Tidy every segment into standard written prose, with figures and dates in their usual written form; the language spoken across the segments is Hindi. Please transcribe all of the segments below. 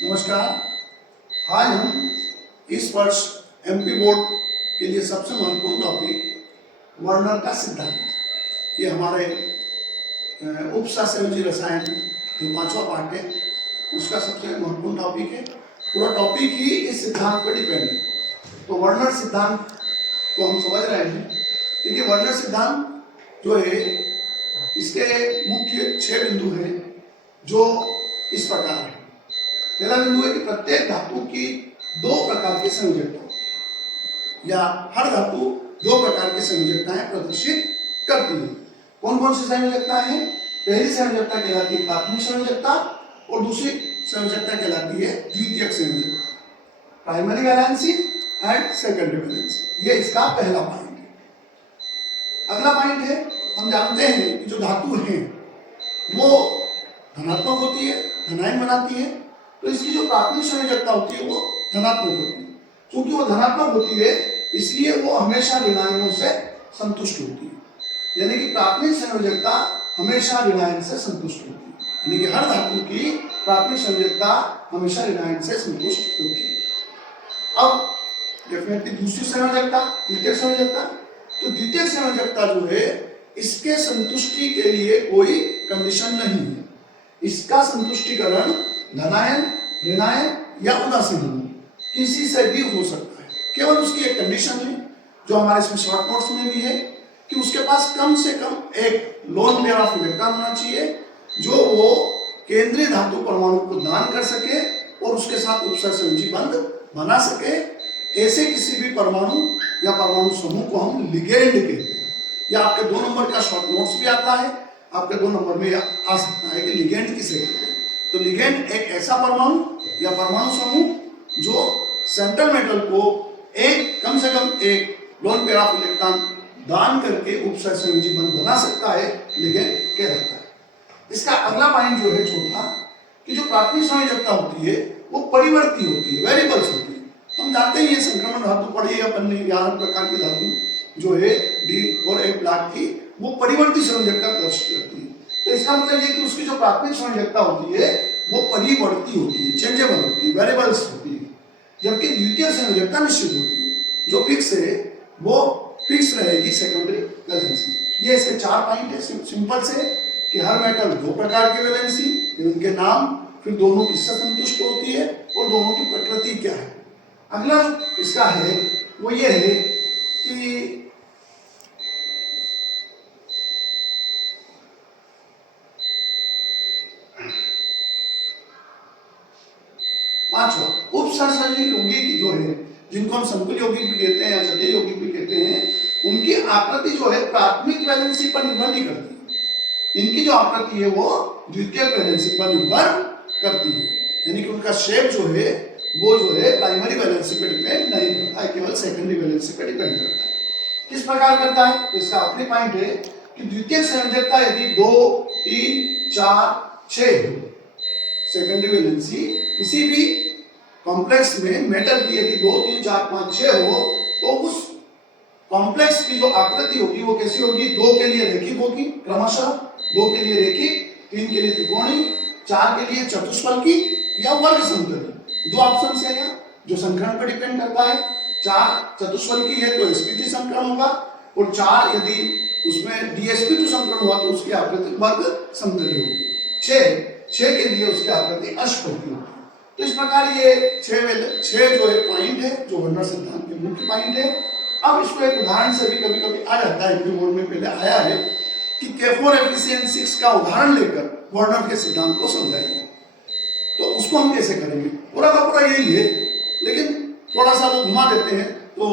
नमस्कार। आज हम इस वर्ष एमपी बोर्ड के लिए सबसे महत्वपूर्ण टॉपिक वर्नर का सिद्धांत, ये हमारे उपसंयोजी रसायन जो 5वां पार्ट है उसका सबसे महत्वपूर्ण टॉपिक है। पूरा टॉपिक ही इस सिद्धांत पर डिपेंड है। तो वर्नर सिद्धांत को हम समझ रहे हैं। देखिए, वर्नर सिद्धांत जो है इसके मुख्य 6 बिंदु हैं जो इस प्रकार है। पहला बिंदु है कि प्रत्येक धातु की 2 प्रकार की संयोजकता या हर धातु 2 प्रकार की संयोजकताएं प्रदर्शित करती है। कौन कौन सी संयोजकता है? पहली संयोजकता कहलाती है प्राथमिक संयोजकता और दूसरी संयोजकता कहलाती है द्वितीयक संयोजकता, primary valency and secondary valency. ये इसका पहला पॉइंट है। अगला पॉइंट है, हम जानते हैं कि जो धातु है वो धनात्मक होती है, धनायन बनाती है, तो इसकी जो प्राथमिक संयोजकता होती है वो धनात्मक होती है। क्योंकि वो धनात्मक होती है इसलिए वो हमेशा ऋणायनों से संतुष्ट होती है। यानी कि प्राथमिक संयोजकता हमेशा ऋणायन से संतुष्ट होती है। यानी कि हर धातु की प्राथमिक संयोजकता हमेशा ऋणायन से संतुष्ट होती है। अब डेफिनेटली दूसरी संयोजकता, द्वितीयक संयोजकता। तो द्वितीयक संयोजकता जो है इसके संतुष्टि के लिए कोई कंडीशन नहीं है। इसका संतुष्टिकरण धनायन, ऋणायन या उदासीन किसी से भी हो सकता है। केवल उसकी एक कंडीशन है जो हमारे इसमें शॉर्ट नोट्स में भी है कि उसके पास कम से कम एक लोन पेयर ऑफ इलेक्ट्रॉन होना चाहिए जो वो केंद्रीय धातु परमाणु को दान कर सके और उसके साथ उपसंयोजी बंध बना सके। ऐसे किसी भी परमाणु या परमाणु समूह को हम लिगेंड कहते हैं। या आपके 2 नंबर का शॉर्ट नोट्स भी आता है, आपके 2 नंबर में आ सकता है कि लिगेंड किसे कहते हैं। तो लिगेंड एक ऐसा परमाणु या परमाणु समूह जो सेंट्रल मेटल को कम से कम एक लोन पेयर ऑफ इलेक्ट्रॉन दान करके उपसंयोजी बंध बना सकता है, लिगेंड कहलाता है। इसका अगला पॉइंट जो है चौथा, कि जो प्राथमिक संयोजकता होती है वो परिवर्ती होती है, वेरिएबल्स होती है। हम जानते हैं ये संक्रमण धातु पड़ी है अपन ने, या हर प्रकार की धातु जो है डी और ए ब्लॉक की वो परिवर्ती संयोजकता प्रदर्शित करती है। तो इसका मतलब ये कि उसकी जो प्राथमिक संयोजकता होती है वो परिवर्ती होती है, चेंजेबल होती है, वेरिएबल्स होती है। जबकि द्वितीय संयोजकता निश्चित होती है, जो फिक्स है वो फिक्स रहेगी सेकेंडरी वैलेंसी। ये इसके 4 पॉइंट है। सिंपल से कि हर मेटल 2 प्रकार की वैलेंसी, उनके नाम, फिर दोनों किससे संतुष्ट होती है और दोनों की प्रकृति क्या है। अगला इसका है वो ये है कि पांचवा उपसंयोजी यौगिक जो है, जिनको हम संकुल यौगिक भी कहते हैं या जटिल यौगिक भी कहते हैं, उनकी आकृति जो है प्राथमिक वैलेंसी पर निर्भर नहीं करती। इनकी जो आकृति है वो द्वितीयक वैलेंसी पर निर्भर करती है। यानी कि उनका शेप जो है वो जो है प्राइमरी वैलेंसी पर डिपेंड नहीं करता है, केवल सेकेंडरी वैलेंसी पर डिपेंड करता है। किस प्रकार करता है? तो इसका आखिरी पॉइंट है कि द्वितीयक संयोजकता यदि 2, 3, 4, 6 सेकेंडरी वैलेंसी किसी भी कॉम्प्लेक्स में मेटल की यदि 2, 3, 4, 5, 6 हो तो उस कॉम्प्लेक्स की जो आकृति होगी वो कैसी होगी? 2 के लिए रेखिक होगी क्रमशः, 2 के लिए रेखिक, 3 के लिए त्रिकोणीय, 4 के लिए चतुष्फलकी या वर्ग समतली। 2 ऑप्शन है यहाँ जो संकरण पर डिपेंड करता है। 4 चतुष्फलकी है तो sp3 संकरण होगा, और 4 यदि उसमें dsp2 संकरण हुआ तो उसकी आकृति वर्ग समतली होगी। 6 के लिए उसकी आकृति अष्टकोणीय होगी। तो इस प्रकार ये 6 जो एक पॉइंट है जो वर्नर सिद्धांत के मुख्य पॉइंट है। अब इसको एक उदाहरण से भी कभी कभी आ जाता है, बोर्ड में पहले आया है कि K4Fe6 का उदाहरण लेकर वर्नर के सिद्धांत को समझाइए। तो उसको हम कैसे करेंगे? पूरा का पूरा यही है, लेकिन थोड़ा सा वो घुमा देते हैं तो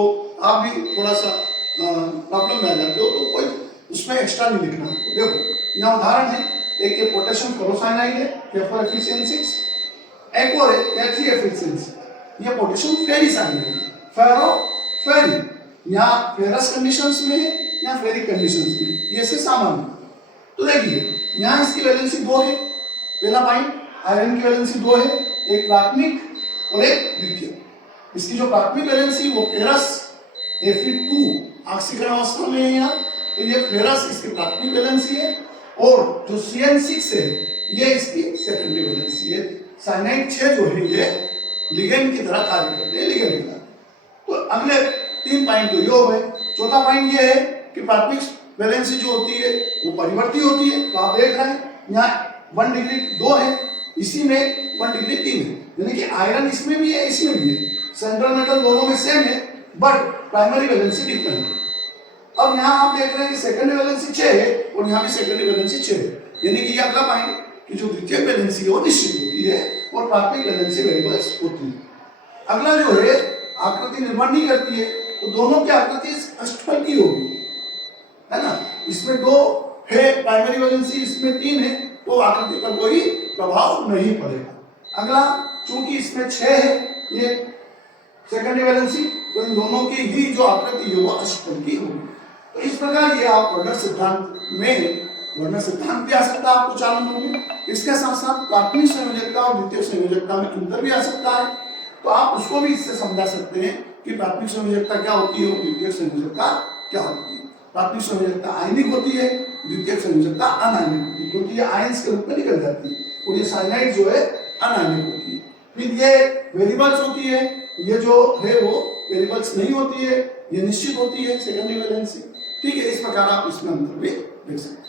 आप भी थोड़ा सा प्रॉब्लम में आ जाते हो, तो कोई उसमें एक्स्ट्रा नहीं लिखना आपको। देखो यहाँ उदाहरण है, एक पोटेशियम फेरोसाइनाइड है K4Fe6, एक और है K3Fe6, ये पोटेशियम फेरिसाइनाइड है, फेरो फेरी। यहाँ फेरस कंडीशंस में है या फेरिक कंडीशंस में, ये से सामान्य। तो देखिए यहाँ इसकी वैलेंसी 2 है। पहला पॉइंट, आयरन की वैलेंसी 2 है, एक प्राथमिक और एक द्वितीयक। इसकी जो प्राथमिक वैलेंसी वो फेरस Fe2 ऑक्सीकरण अवस्था में है यहाँ, तो ये फेरस इसकी प्राथमिक वैलेंसी है, और जो CN6 है ये इसकी सेकेंडरी वैलेंसी है, साइनाइड 6 जो है ये लिगेंड की तरह कार्य करते हैं, लिगेंड की तरह। तो अगले 3 पॉइंट तो ये हो गए। चौथा पॉइंट ये है कि प्राथमिक वैलेंसी जो होती है वो परिवर्ती होती है। तो आप देख रहे हैं यहाँ 1 डिग्री 2 है, इसी में 1 डिग्री 3 है, यानी कि आयरन इसमें भी है इसमें भी है, सेंट्रल मेटल दोनों में सेम है, बट प्राइमरी वैलेंसी डिफरेंट है। अब यहाँ आप देख रहे हैं कि सेकेंडरी वैलेंसी 6 है और यहाँ भी सेकेंडरी वैलेंसी 6 है, यानी कि ये अगला पॉइंट कि जो द्वितीयक वैलेंसी है वो निश्चित होती है और प्राथमिक वैलेंसी वेरिएबल्स होती है। अगला जो है आकृति निर्भर नहीं करती है, तो दोनों की आकृति अष्टफल की होगी, है ना। इसमें 2 है प्राइमरी वैलेंसी, इसमें 3 है, तो आकृति पर कोई प्रभाव नहीं पड़ेगा। अगला चूंकि इसमें 6 है ये सेकेंडरी वैलेंसी, तो इन दोनों की ही जो आकृति है वो अष्टफल की होगी। तो इस प्रकार ये आप वर्णन सिद्धांत में वर्णन सिद्धांत भी आ सकता है आपको 4 नंबर में। इसके साथ साथ प्राथमिक संयोजकता और द्वितीयक संयोजकता में अंतर भी आ सकता है, तो आप उसको भी इससे समझा सकते हैं कि प्राथमिक संयोजकता क्या होती है और द्वितीयक संयोजकता क्या होती है। प्राथमिक संयोजकता आयनिक होती है, द्वितीयक संयोजकता अनायनिक होती है, क्योंकि ये आयंस के रूप में निकल जाती है, और ये साइनाइड जो है अनायनिक होती है। फिर ये वेरिएबल्स होती है, ये जो है वो वेरिएबल्स नहीं होती है, ये निश्चित होती है सेकेंडरी वैलेंसी। ठीक है, इस प्रकार आप इसमें अंतर भी देख सकते हैं।